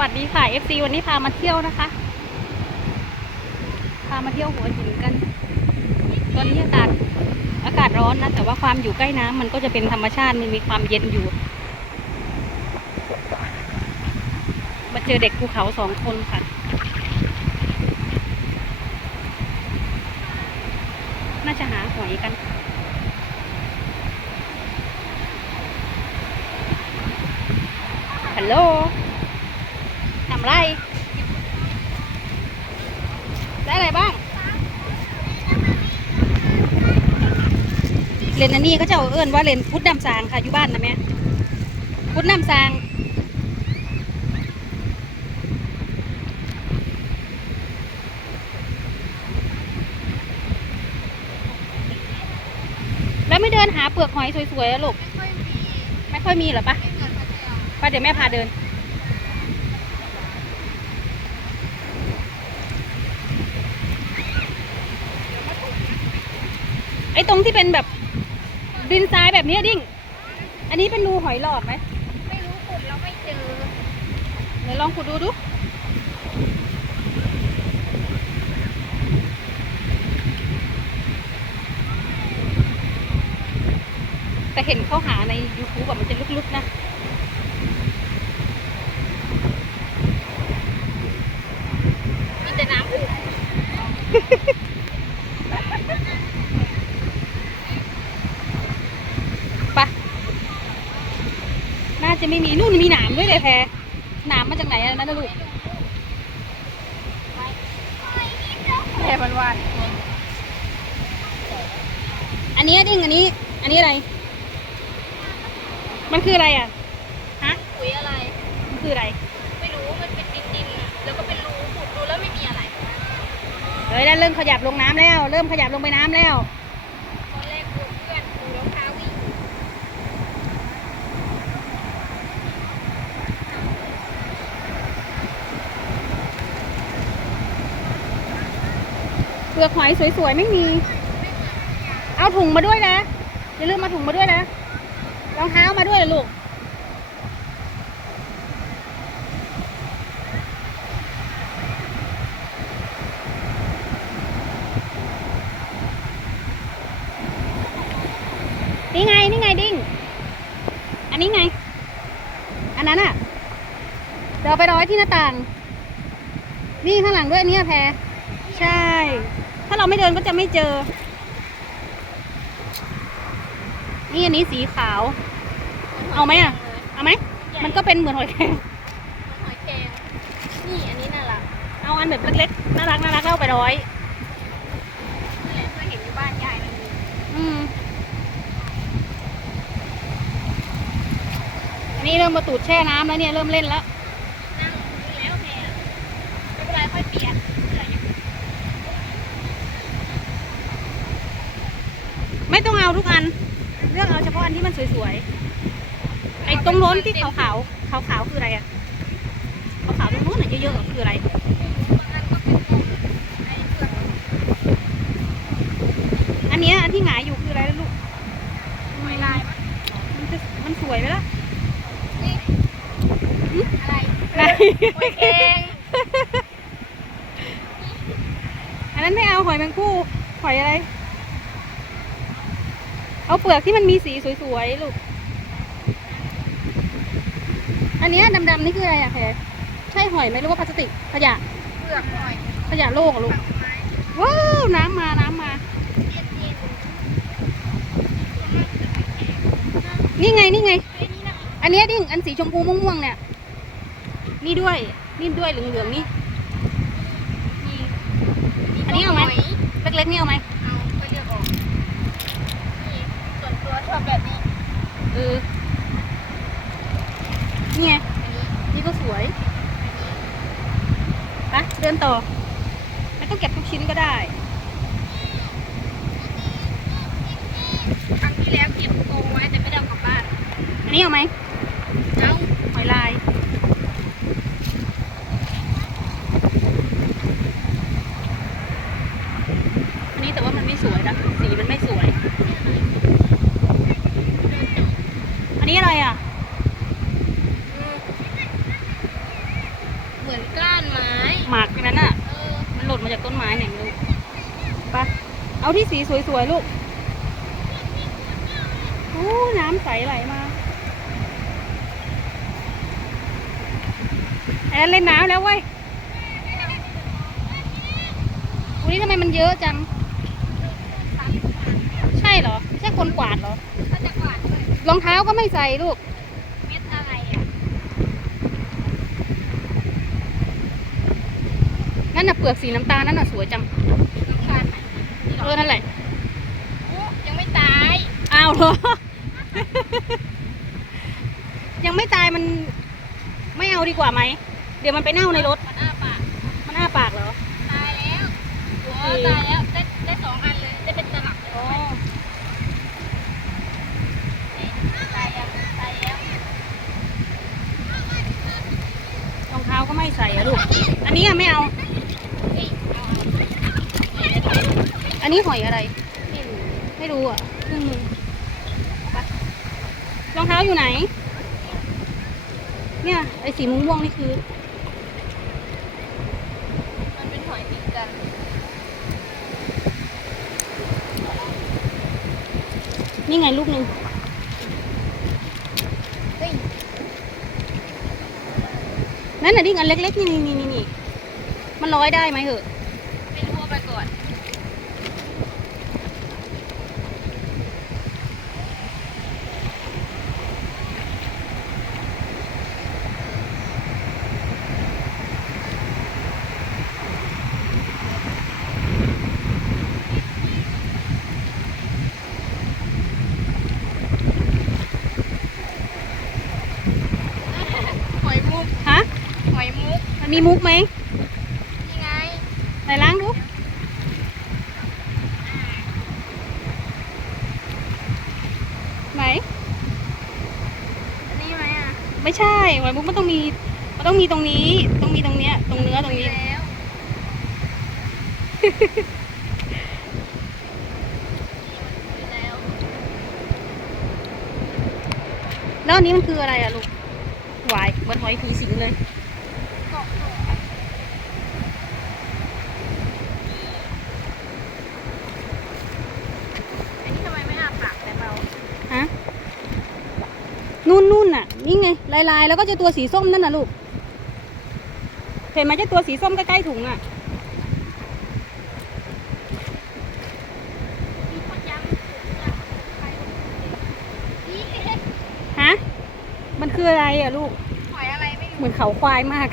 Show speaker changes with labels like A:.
A: วัสดีค่ะ FC วันนี้พามาเที่ยวนะคะ พามาเที่ยวหัวหินกัน ตอนนี้อากาศอากาศร้อนนะ แต่ว่าความอยู่ใกล้น้ำมันก็จะเป็นธรรมชาติมันมีความเย็นอยู่ มาเจอเด็กภูเขาสองคนค่ะ น่าจะหาหอยกันฮัลโหล ไรได้อะไรบ้าง เลนอันนี้ก็จะเอิ้นว่าเลนพุทธน้ำสางค่ะอยู่บ้านนะแม่พุทธน้ำสางแล้วไม่เดินหาเปลือกหอยสวยๆอะลูก
B: ไม่ค่อยมี
A: ไม่ค่อยมีเหรอปะ
B: ไป
A: เดี๋ยวแม่พาเดิน อ้ตรงที่เป็นแบบดินทรายแบบนี้ดิ้ง อันนี้เป็นรูหอยหลอดไหม
B: ไม่รู้ขุดเราไม่เจอ
A: เดี๋ยวลองขุดดูดูแต่เห็นเขาหาใน YouTube แบบมันจะลึกๆนะ
B: มีแต่น้ำขุด
A: ปะน่า จะไม่มีนู่นมีหนามด้วยเลยแพรหนามมาจากไหนอะนั่นนะลูก
B: แค่วันวัน
A: อันนี้ดิ้งอันนี้ อันนี้อะไร มันคืออะไรอะฮะ
B: ปุ๋ยอะไร
A: มันคืออะไร
B: ไม่รู้มันเป็นดินดินๆอะแล้วก็เป็นรูขุดดูแล้วไม่มีอะไร
A: เฮ้ยแล้วเริ่มขยับลงน้ำแล้ว เริ่มขยับลงไปน้ำแล้ว
B: ตอนแรกดูเพื่อนดูรองเท้าวิ่ง
A: เป ลือกหอยสวยๆ ไม่มี เอาถุงมาด้วยนะ อย่าลืมมาถุงมาด้วยนะ รองเท้ามาด้วยลูก นี่ไง นี่ไงดิ้ง อันนี้ไง อันนั้นอะ เดี๋ยวเอาไปร้อยที่หน้าต่าง นี่ข้างหลังด้วยอันเนี่ยแพรใช่ ถ้าเราไม่เดินก็จะไม่เจอ นี่อันนี้สีขาว เอาไหมอะ เอาไหม มันก็เป็นเหมือนหอยแครง
B: หอยแครงนี่อันนี้น่ารัก
A: เอาอันแบบเล็กๆ น่ารักน่ารักเอาไปร้อย
B: นั่นแหละเคยเห็นอยู่บ้านยายมันมี
A: อืมอันนี้เริ่มมาตูดแช่น้ำแล้วเนี่ยเริ่มเล่นแล้ว
B: นั่งดูแล้วแพรไม่เป็นไรค่อยเปลี่ยนเผื่ออย่าง
A: ไม่ ต้องเอาทุกอัน เลือกเอาเฉพาะอันที่มันสวยๆ ไอ้ตรงโน้นที่ขาวๆ ขาวๆ คืออะไรอะขาวๆตรงโน้นอะเยอะๆอะคืออะไร
B: บางอันก็เป็นพวกไอ้เผือก
A: อันเนี้ยอันที่หงายอยู่คืออะไรนะลูก
B: หอยลายปะ
A: มันจะมันสวยไหมล่ะ
B: นี่
A: หึ
B: อะไร
A: ไหน
B: หอยแครง
A: อันนั้นไม่เอาหอยแมงคู่หอยอะไร เอาเปลือกที่มันมีสีสวยๆลูก อันเนี้ยดำๆนี่คืออะไรอะแพรใช่หอยไหมหรือว่าพลาสติกขยะ
B: เผือกหอย
A: ขยะโลกอะลูก
B: ผักไม้
A: ว้าวน้ำมาน้ำมา
B: เย็นเย็น
A: นี่ไงนี่ไง
B: เฮ้ยนี่นะ
A: อันเนี้ยดิ้งอันสีชมพูม่วงๆเนี่ย นี่ด้วย นี่ด้วยเหลืองๆนี่
B: นี่
A: อันนี้เอาไหม
B: ย
A: เล็กๆนี่เอาไหม
B: เอาไปเลือกออกนี่ส่วนตัว ชอบแบบนี้
A: เออนี่ไง
B: อันนี้
A: นี่ก็สวยไปเดินต่อ ไม่ต้องเก็บทุกชิ้นก็ได้
B: ครั้งที่แล้วเก็บโกงไว้แต่ไม่ได้เอากลับบ้าน
A: อันนี้เอาไหม
B: เอา
A: หอยลาย หมากนั้นน่ะ มันหล่นมาจากต้นไม้ไหนลู
B: กไป
A: เอาที่สีสวยๆลูกโอ้น้ำใสไหลมาแอนเล่นน้ำแล้วเว้ยวันนี้ทำไมมันเยอะจัง ใช่เหรอ ใช่คนกวาดเหรอรองเท้าก็ไม่ใส่ลูก นั่นน่ะเปลือกสีน้ำตาลนั่นน่ะสวยจัง
B: น้ำตาลไหนนี่เหร
A: เอ
B: อ
A: อนั่นแหละ
B: โอ้ยังไม่ตาย
A: อ้าวเหรอ ยังไม่ตายมัน ไม่เอาดีกว่าไหม เดี๋ยวมันไปเน่าในรถ
B: มันอ้าปาก
A: มันอ้าปากเหรอ
B: ตายแล้วโอ้ตายแล้วได้ได้สองอันเลยได้เป็นตลับเลย
A: อ๋อ
B: ตายแล้วตายแล้ว
A: รองเท้าก็ไม่ใส่อะลูก อันนี้อะไม่เอา
B: นี่เอา
A: อันนี้หอยอะไร
B: ไม่รู้
A: ไม่รู้อะครึ่งหนึงไปรองเท้าอยู่ไหน เนี่ย ไอ้สีม่วงๆนี่คือ
B: มันเป็นหอยติดกัน
A: นี่ไงลูกหนึ่ง
B: เฮ้ย
A: นั่นน่ะดิ้งอันเล็กๆ นี่นี่นี่นี่มันร้อยได้ไหมเหอะ
B: ไม่รู้ว่าไปก่อน หอยมุก
A: ฮะ
B: หอย มุก
A: มันมีมุกไหม
B: นี่ไง
A: ไหนล้างดูไหน
B: อันนี้ไหมอะ
A: ไม่ใช่หอยมุกมันต้องมีมันต้องมีตรงนี้ต้องมีตรงเนี้ยตรงเนื้อตรงนี้
B: แล้วแล้ว
A: แล้วอันนี้มันคืออะไรอะลูกหวายเหมือนหอยผีสิงเลย
B: เกาะเกาะอันนี้ทำไมไม่อาปากแต่เรา
A: ฮะ นู่นนู่นน่ะ นี่ไง ลายลายๆแล้วก็เจะตัวสีส้มนั่นน่ะลูก เห็นไหมเจ้าตัวสีส้มใกล้ๆถุงอะ
B: มีคนยังยังใครนี่
A: ฮะ มันคืออะไรอะลูก
B: หอยอะไรไม่
A: เห
B: รู้
A: มือนเขาควายมาก